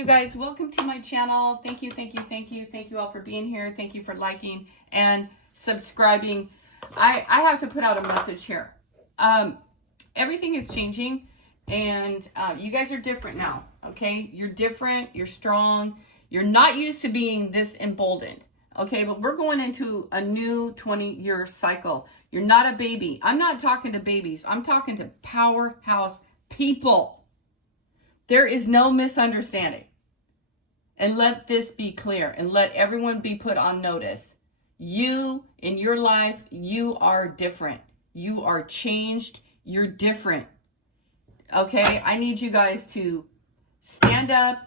you guys. Welcome to my channel. Thank you, thank you, thank you. Thank you all for being here. Thank you for liking and subscribing. I have to put out a message here. Everything is changing, and you guys are different now, okay? You're different. You're strong. You're not used to being this emboldened, okay? But we're going into a new 20-year cycle. You're not a baby. I'm not talking to babies. I'm talking to powerhouse people. There is no misunderstanding. And let this be clear, and let everyone be put on notice. You, in your life, you are different. You are changed. You're different. Okay? I need you guys to stand up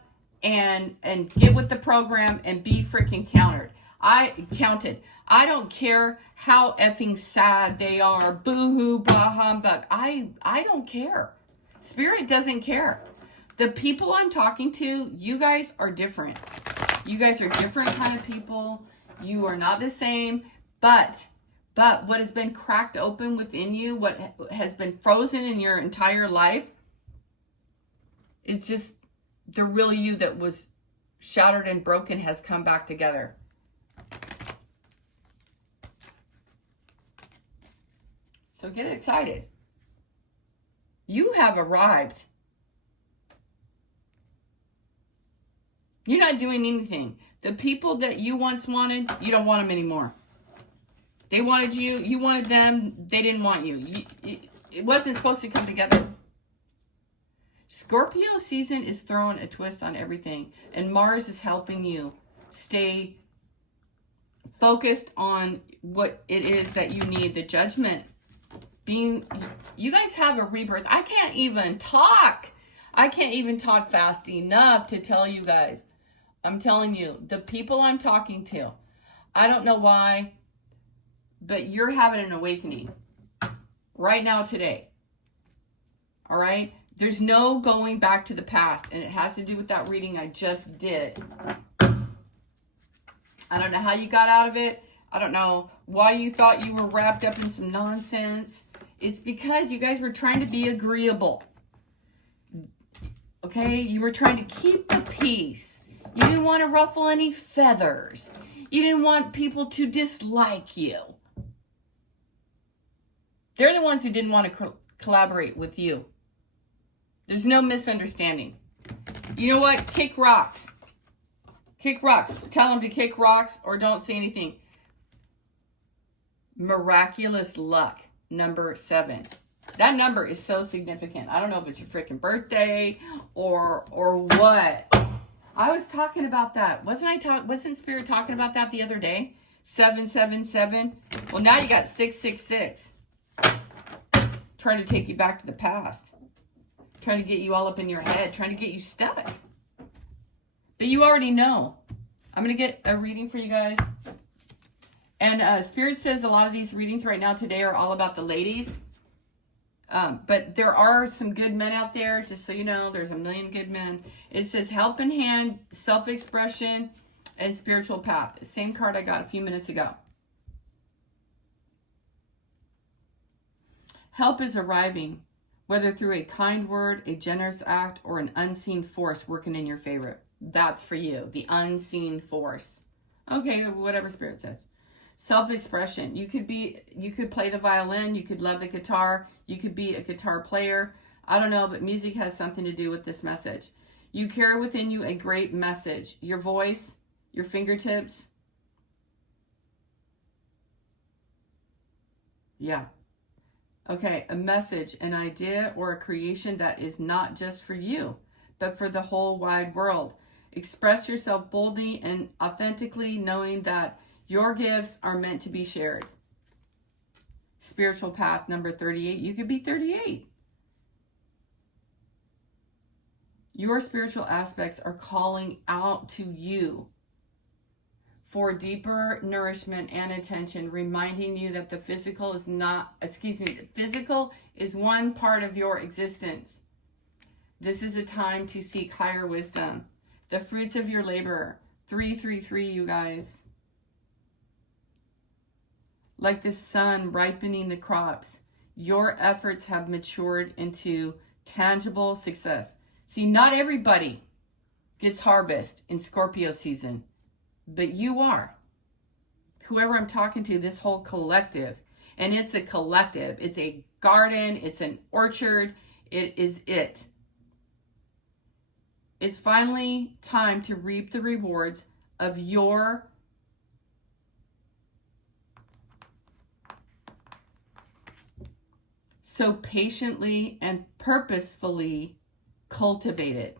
and get with the program and be freaking counted. I don't care how effing sad they are. Boo-hoo, bah humbug. I don't care. Spirit doesn't care. The people I'm talking to, you guys are different. You guys are different kind of people. You are not the same. But what has been cracked open within you, what has been frozen in your entire life, is just the real you that was shattered and broken has come back together. So get excited. You have arrived. You're not doing anything. The people that you once wanted, you don't want them anymore. They wanted you. You wanted them. They didn't want you. It wasn't supposed to come together. Scorpio season is throwing a twist on everything. And Mars is helping you stay focused on what it is that you need. The judgment. You guys have a rebirth. I can't even talk. I can't even talk fast enough to tell you guys. I'm telling you, the people I'm talking to, I don't know why, but you're having an awakening right now, today. All right? There's no going back to the past, and it has to do with that reading I just did. I don't know how you got out of it. I don't know why you thought you were wrapped up in some nonsense. It's because you guys were trying to be agreeable. Okay? You were trying to keep the peace. You didn't want to ruffle any feathers. You didn't want people to dislike you. They're the ones who didn't want to collaborate with you. There's no misunderstanding. You know what? Kick rocks. Kick rocks. Tell them to kick rocks or don't say anything. Miraculous luck, number 7. That number is so significant. I don't know if it's your freaking birthday or what. I was talking about that. Wasn't Spirit talking about that the other day? 777. Well, now you got 666. Trying to take you back to the past. Trying to get you all up in your head. Trying to get you stuck. But you already know. I'm going to get a reading for you guys. And Spirit says a lot of these readings right now today are all about the ladies. But there are some good men out there, just so you know. There's a million good men. It says help in hand, self-expression, and spiritual path. Same card I got a few minutes ago. Help is arriving, whether through a kind word, a generous act, or an unseen force working in your favor. That's for you, the unseen force. Okay, whatever Spirit says. Self-expression. You could play the violin. You could love the guitar. You could be a guitar player. I don't know, but music has something to do with this message. You carry within you a great message. Your voice, your fingertips. Yeah. Okay, a message, an idea, or a creation that is not just for you, but for the whole wide world. Express yourself boldly and authentically, knowing that your gifts are meant to be shared. Spiritual path, number 38. You could be 38. Your spiritual aspects are calling out to you for deeper nourishment and attention, reminding you that the physical is physical is one part of your existence. This is a time to seek higher wisdom. The fruits of your labor. 333, you guys. Like the sun ripening the crops, your efforts have matured into tangible success. See, not everybody gets harvest in Scorpio season, but you are. Whoever I'm talking to, this whole collective, and it's a collective. It's a garden. It's an orchard. It is it. It's finally time to reap the rewards of your so patiently and purposefully cultivated.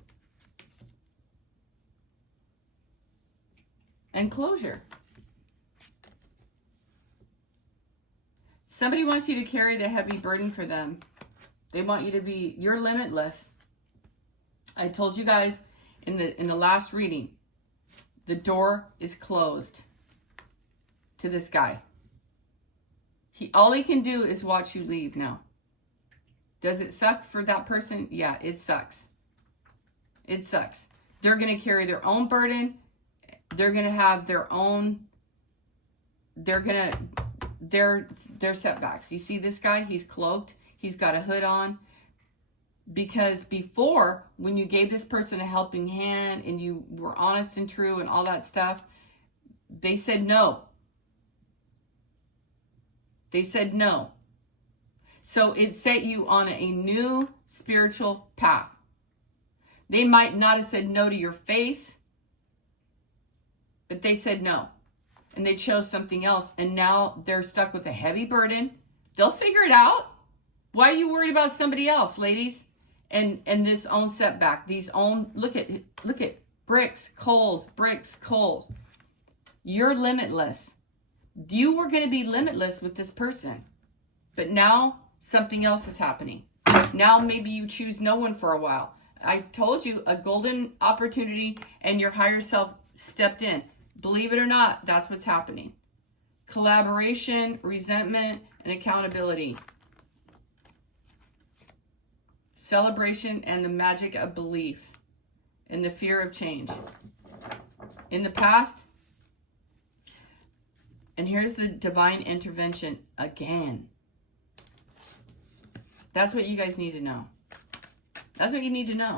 And closure. Somebody wants you to carry the heavy burden for them. They want you to be, you're limitless. I told you guys in the last reading, the door is closed to this guy. All he can do is watch you leave now. Does it suck for that person? Yeah, it sucks. It sucks. They're going to carry their own burden. They're going to have their own, their setbacks. You see this guy? He's cloaked. He's got a hood on. Because before, when you gave this person a helping hand and you were honest and true and all that stuff, they said no. They said no. So it set you on a new spiritual path. They might not have said no to your face, but they said no. And they chose something else. And now they're stuck with a heavy burden. They'll figure it out. Why are you worried about somebody else, ladies? And this own setback, these own, look at bricks, coals. You're limitless. You were going to be limitless with this person. But now something else is happening. Now maybe you choose no one for a while. I told you, a golden opportunity and your higher self stepped in. Believe it or not, that's what's happening. Collaboration, resentment, and accountability. Celebration and the magic of belief and the fear of change. In the past, and here's the divine intervention again. That's what you guys need to know. That's what you need to know.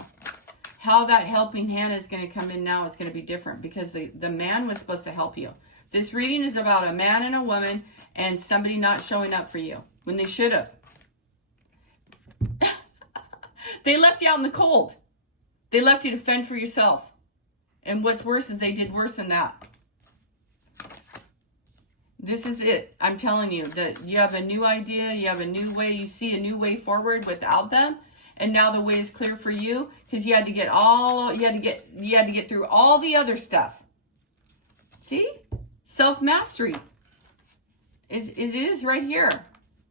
How that helping hand is going to come in now is going to be different because the man was supposed to help you. This reading is about a man and a woman and somebody not showing up for you when they should have. They left you out in the cold. They left you to fend for yourself. And what's worse is they did worse than that. This is it. I'm telling you that you have a new idea. You have a new way. You see a new way forward without them. And now the way is clear for you because you had to get through all the other stuff. See? Self-mastery. It is right here.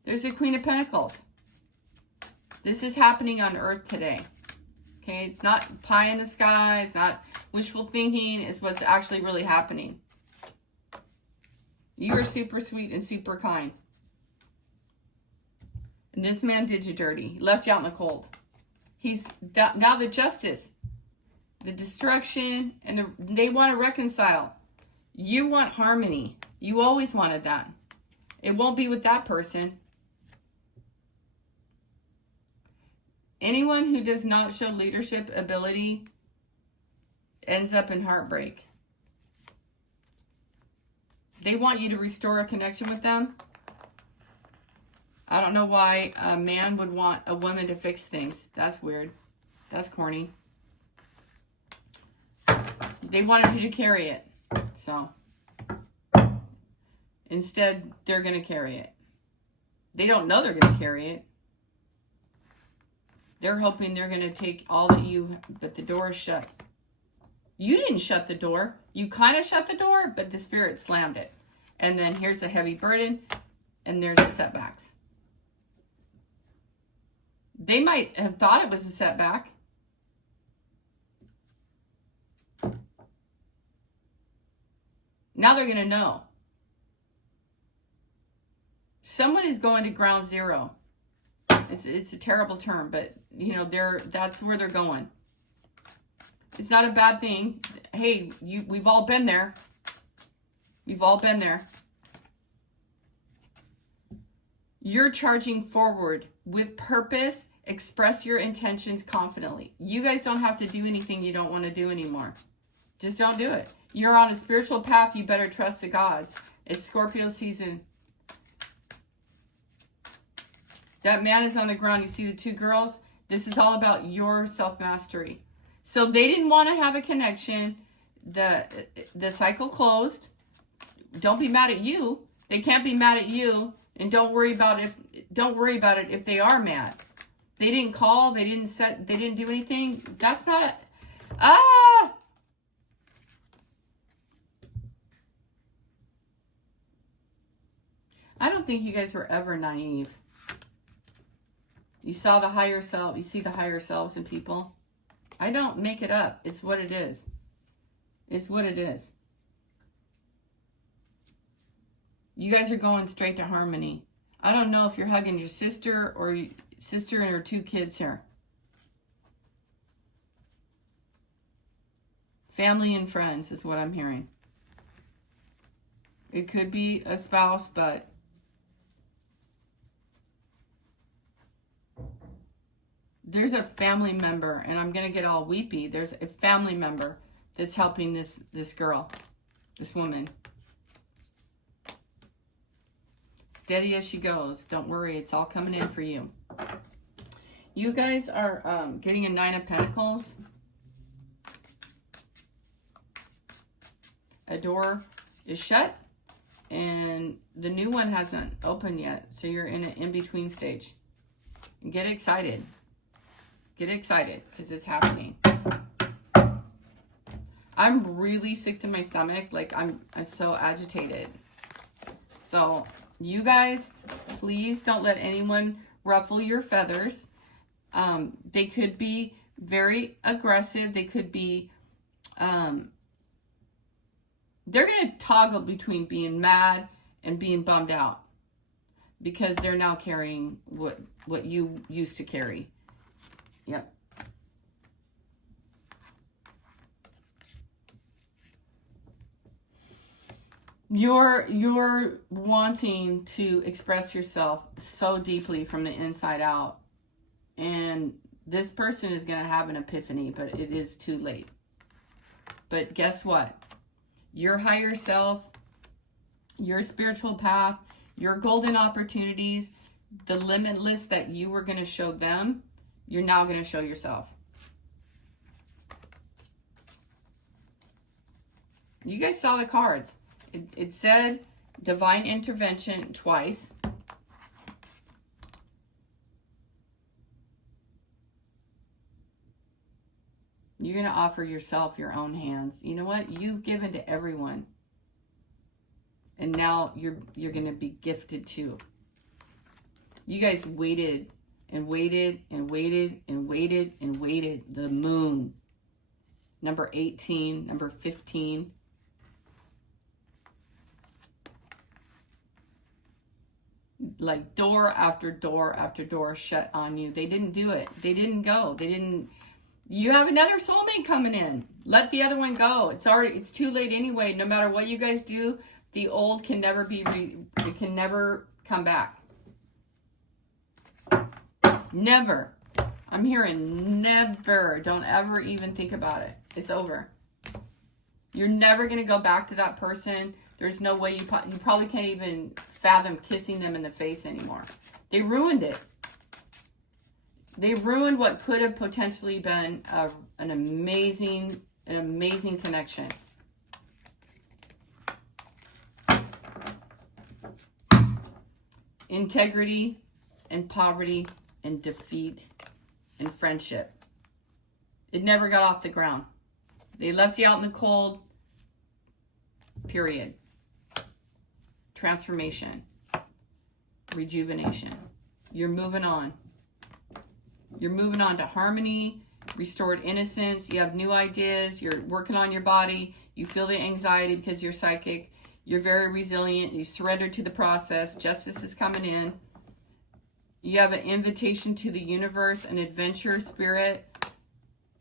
There's the Queen of Pentacles. This is happening on Earth today. Okay? It's not pie in the sky. It's not wishful thinking. It's what's actually really happening. You are super sweet and super kind. And this man did you dirty. He left you out in the cold. He's now the justice, the destruction, and they want to reconcile. You want harmony. You always wanted that. It won't be with that person. Anyone who does not show leadership ability ends up in heartbreak. They want you to restore a connection with them. I don't know why a man would want a woman to fix things. That's weird. That's corny. They wanted you to carry it. So instead, they're going to carry it. They don't know they're going to carry it. They're hoping they're going to take all that you, but the door is shut. You didn't shut the door. You kind of shut the door, but the spirit slammed it. And then here's the heavy burden, and there's the setbacks. They might have thought it was a setback. Now they're going to know. Someone is going to ground zero. It's a terrible term, but you know that's where they're going. It's not a bad thing. Hey, we've all been there. We've all been there. You're charging forward with purpose, express your intentions confidently. You guys don't have to do anything you don't want to do anymore. Just don't do it. You're on a spiritual path. You better trust the gods. It's Scorpio season. That man is on the ground. You see the two girls? This is all about your self-mastery. So they didn't want to have a connection. The cycle closed. Don't be mad at you. They can't be mad at you. And don't worry about it if they are mad. They didn't call, they didn't do anything. That's not a I don't think you guys were ever naive. You saw the higher self, you see the higher selves in people. I don't make it up. It's what it is. It's what it is. You guys are going straight to harmony. I don't know if you're hugging your sister or sister and her two kids here. Family and friends is what I'm hearing. It could be a spouse, but there's a family member, and I'm going to get all weepy. There's a family member that's helping this girl, this woman. Steady as she goes. Don't worry. It's all coming in for you. You guys are getting a 9 of Pentacles. A door is shut, and the new one hasn't opened yet. So you're in an in-between stage. And get excited. Get excited because it's happening. I'm really sick to my stomach. Like I'm so agitated. So you guys, please don't let anyone ruffle your feathers. They could be very aggressive. They could be, they're going to toggle between being mad and being bummed out because they're now carrying what you used to carry. Yep. You're wanting to express yourself so deeply from the inside out. And this person is going to have an epiphany, but it is too late. But guess what? Your higher self, your spiritual path, your golden opportunities, the limitless that you were going to show them, you're now going to show yourself. You guys saw the cards. It said divine intervention twice. You're going to offer yourself your own hands. You know what? You've given to everyone. And now you're going to be gifted too. You guys waited and waited and waited and waited and waited. The moon. Number 18, number 15. Like door after door after door shut on you. They didn't do it. They didn't go. They didn't. You have another soulmate coming in. Let the other one go. It's too late anyway. No matter what you guys do, the old can never be, it can never come back. Never. I'm hearing never. Don't ever even think about it. It's over. You're never going to go back to that person. There's no way you probably can't even fathom kissing them in the face anymore. They ruined it. They ruined what could have potentially been an amazing connection. Integrity and poverty and defeat and friendship. It never got off the ground. They left you out in the cold. Period. Transformation. Rejuvenation. You're moving on. You're moving on to harmony, restored innocence. You have new ideas. You're working on your body. You feel the anxiety because you're psychic. You're very resilient. You surrender to the process. Justice is coming in. You have an invitation to the universe, an adventure spirit,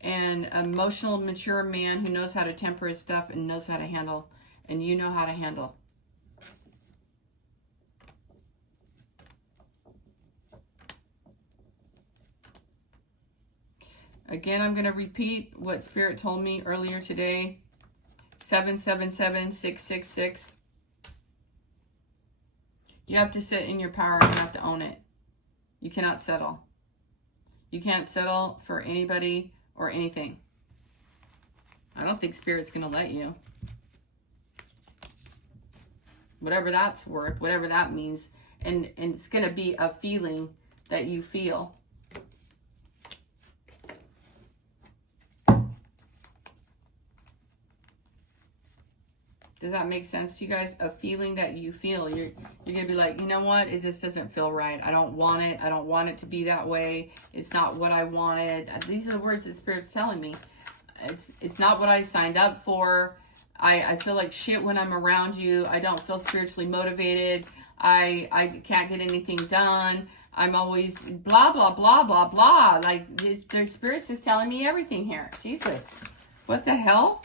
and an emotional, mature man who knows how to temper his stuff and knows how to handle. And you know how to handle. Again, I'm going to repeat what Spirit told me earlier today. 777-666. You have to sit in your power and you have to own it. You cannot settle. You can't settle for anybody or anything. I don't think Spirit's going to let you. Whatever that's worth, whatever that means. And it's going to be a feeling that you feel. Does that make sense to you guys? A feeling that you feel. You're going to be like, you know what? It just doesn't feel right. I don't want it. I don't want it to be that way. It's not what I wanted. These are the words that Spirit's telling me. It's not what I signed up for. I feel like shit when I'm around you. I don't feel spiritually motivated. I can't get anything done. I'm always blah, blah, blah, blah, blah. Like, their Spirit's just telling me everything here. Jesus. What the hell?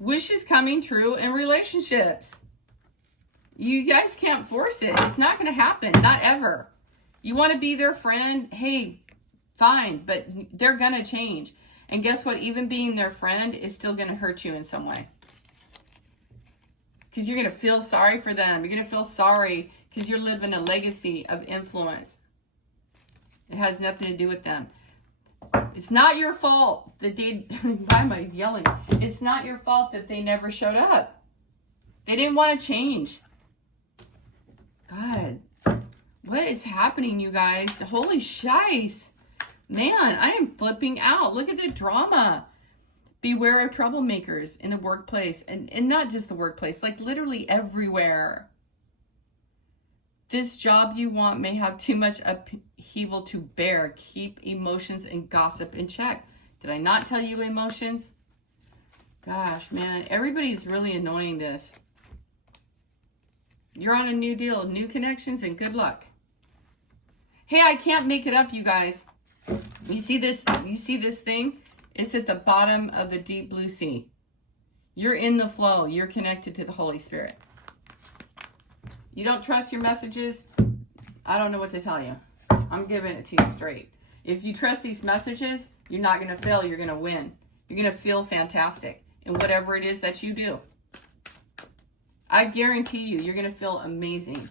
Wishes coming true in relationships. You guys can't force it. It's not going to happen. Not ever. You want to be their friend? Hey, fine. But they're going to change. And guess what? Even being their friend is still going to hurt you in some way. Because you're going to feel sorry for them. You're going to feel sorry because you're living a legacy of influence. It has nothing to do with them. It's not your fault that they, why am I yelling? It's not your fault that they never showed up. They didn't want to change. God, what is happening, you guys? Holy shice. Man, I am flipping out. Look at the drama. Beware of troublemakers in the workplace. And not just the workplace, like literally everywhere. This job you want may have too much upheaval to bear. Keep emotions and gossip in check. Did I not tell you emotions? Gosh, man, everybody's really annoying this. You're on a new deal, new connections, and good luck. Hey, I can't make it up, you guys. You see this? You see this thing? It's at the bottom of the deep blue sea. You're in the flow. You're connected to the Holy Spirit. You don't trust your messages? I don't know what to tell you. I'm giving it to you straight. If you trust these messages, you're not going to fail. You're going to win. You're going to feel fantastic in whatever it is that you do. I guarantee you, you're going to feel amazing.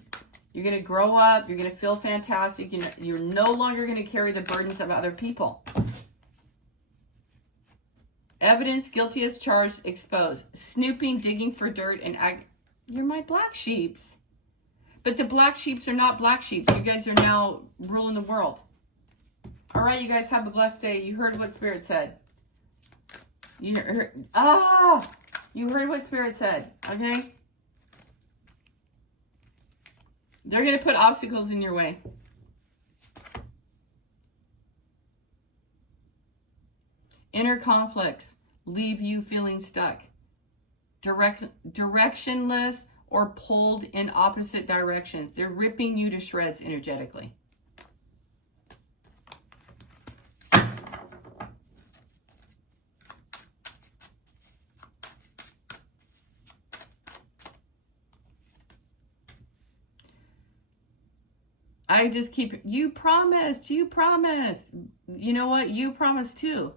You're going to grow up. You're going to feel fantastic. You're no longer going to carry the burdens of other people. Evidence, guilty as charged, exposed. Snooping, digging for dirt, and you're my black sheeps. But the black sheeps are not black sheeps. You guys are now ruling the world. All right, you guys have a blessed day. You heard what Spirit said. You heard what Spirit said, okay? They're going to put obstacles in your way. Inner conflicts leave you feeling stuck. Directionless or pulled in opposite directions. They're ripping you to shreds energetically. I just keep, you promised. You know what? You promised too.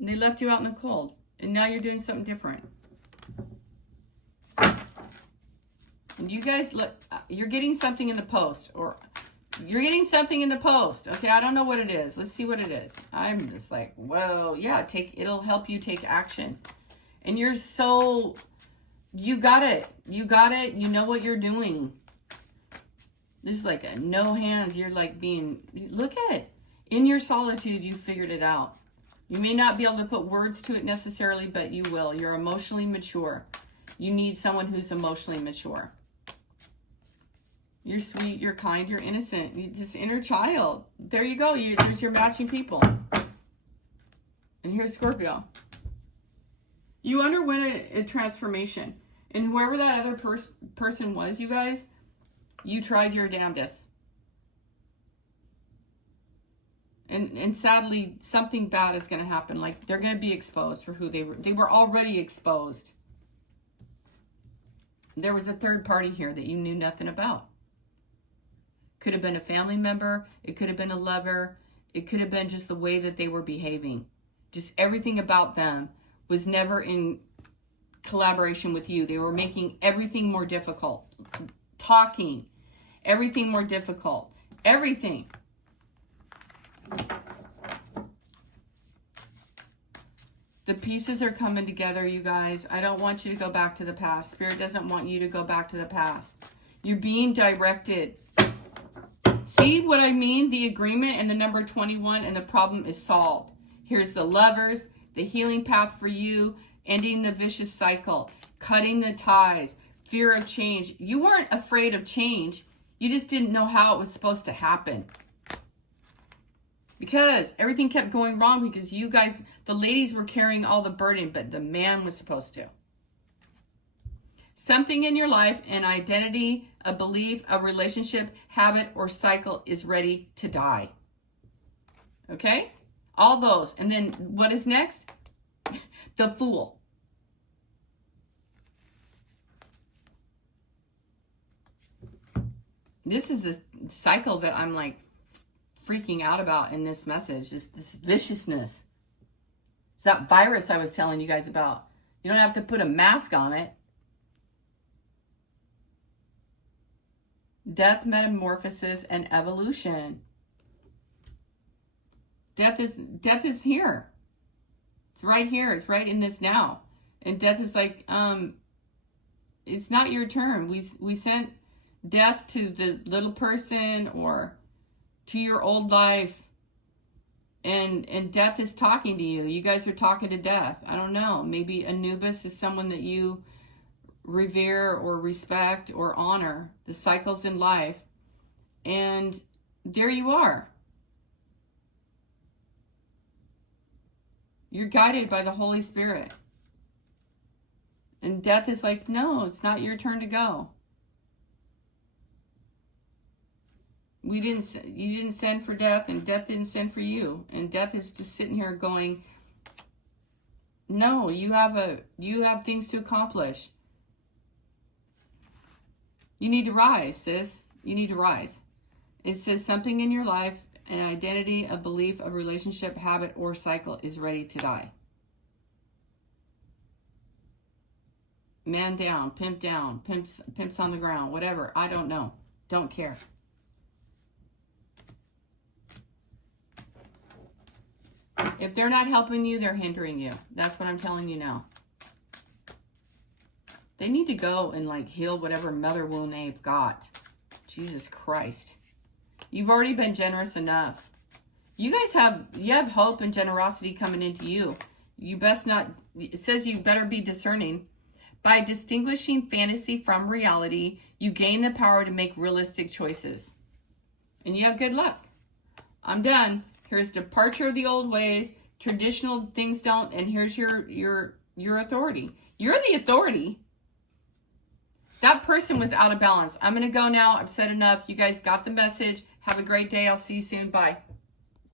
And they left you out in the cold. And now you're doing something different. And you guys, look, you're getting something in the post. Or you're getting something in the post. Okay, I don't know what it is. Let's see what it is. I'm just like, whoa, yeah, it'll help you take action. And you're so, you got it. You got it. You know what you're doing. This is like a no hands. You're like being, look at it. In your solitude, you figured it out. You may not be able to put words to it necessarily, but you will. You're emotionally mature. You need someone who's emotionally mature. You're sweet, you're kind, you're innocent. You're just inner child. There you go. There's your matching people. And here's Scorpio. You underwent a transformation. And whoever that other person was, you guys, you tried your damnedest. And sadly, something bad is going to happen. Like, they're going to be exposed for who they were. They were already exposed. There was a third party here that you knew nothing about. Could have been a family member. It could have been a lover. It could have been just the way that they were behaving. Just everything about them was never in collaboration with you. They were making everything more difficult. Talking, everything more difficult. Everything. The pieces are coming together, you guys. I don't want you to go back to the past. Spirit doesn't want you to go back to the past. You're being directed. See what I mean? The agreement and the number 21, and the problem is solved. Here's the Lovers, the healing path for you, ending the vicious cycle, cutting the ties, fear of change. You weren't afraid of change. You just didn't know how it was supposed to happen. Because everything kept going wrong because you guys, the ladies were carrying all the burden, but the man was supposed to. Something in your life, an identity, a belief, a relationship, habit, or cycle is ready to die. Okay? All those. And then what is next? The Fool. This is the cycle that I'm like freaking out about in this message. Just this viciousness. It's that virus I was telling you guys about. You don't have to put a mask on it. Death, metamorphosis, and evolution. Death is here. It's right here. It's right in this now. And death is like, it's not your turn. We sent death to the little person or to your old life. And death is talking to you. You guys are talking to death. I don't know. Maybe Anubis is someone that you revere or respect or honor. The cycles in life. And there you are. You're guided by the Holy Spirit. And death is like, no, it's not your turn to go. You didn't send for death, and death didn't send for you. And death is just sitting here going, no, you have things to accomplish. You need to rise, sis. You need to rise. It says something in your life, an identity, a belief, a relationship, habit, or cycle is ready to die. Man down, pimps on the ground, whatever. I don't know. Don't care. If they're not helping you, they're hindering you. That's what I'm telling you now. They need to go and like heal whatever mother wound they've got. Jesus Christ. You've already been generous enough. You guys have hope and generosity coming into you. You best not, it says you better be discerning. By distinguishing fantasy from reality, you gain the power to make realistic choices. And you have good luck. I'm done. Here's departure of the old ways. Traditional things don't, and here's your authority. You're the authority. That person was out of balance. I'm going to go now. I've said enough. You guys got the message. Have a great day. I'll see you soon. Bye.